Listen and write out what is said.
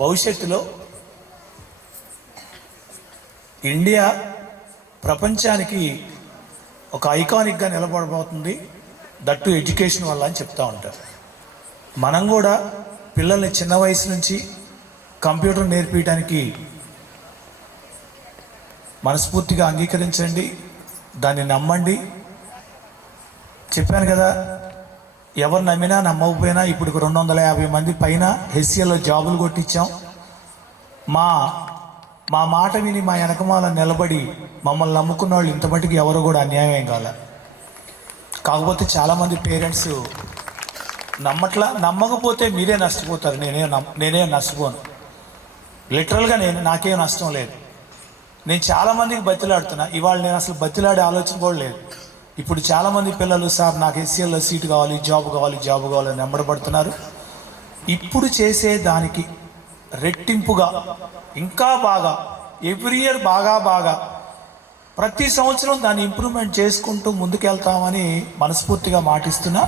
భవిష్యత్తులో ఇండియా ప్రపంచానికి ఒక ఐకానిక్గా నిలబడబోతుంది, దట్టు ఎడ్యుకేషన్ వల్ల అని చెప్తూ ఉంటారు. మనం కూడా పిల్లల్ని చిన్న వయసు నుంచి కంప్యూటర్ నేర్పించడానికి మనస్ఫూర్తిగా అంగీకరించండి, దాన్ని నమ్మండి. చెప్పాను కదా, ఎవరు నమ్మినా నమ్మకపోయినా ఇప్పుడు 250 మంది పైన హెచ్సిఎల్లో జాబులు కొట్టించాం. మా మాట విని మా వెనకమాల నిలబడి మమ్మల్ని నమ్ముకున్న వాళ్ళు ఇంత మటుకు ఎవరు కూడా అన్యాయం కాల. కాకపోతే చాలామంది పేరెంట్స్ నమ్మకపోతే మీరే నష్టపోతారు, నేనే నష్టపోను. లిటరల్గా నాకేం నష్టం లేదు. నేను చాలామందికి బతిలాడుతున్నా. ఇవాళ నేను అసలు బతిలాడే ఆలోచన కూడా లేదు. ఇప్పుడు చాలామంది పిల్లలు సార్ నాకు హెచ్సిఎల్లో సీటు కావాలి, జాబ్ కావాలని నెమ్మడబడుతున్నారు. ఇప్పుడు చేసే దానికి రెట్టింపుగా ఇంకా బాగా ఎవ్రీ ఇయర్ బాగా ప్రతి సంవత్సరం దాన్ని ఇంప్రూవ్మెంట్ చేసుకుంటూ ముందుకెళ్తామని మనస్ఫూర్తిగా మాటిస్తున్నా.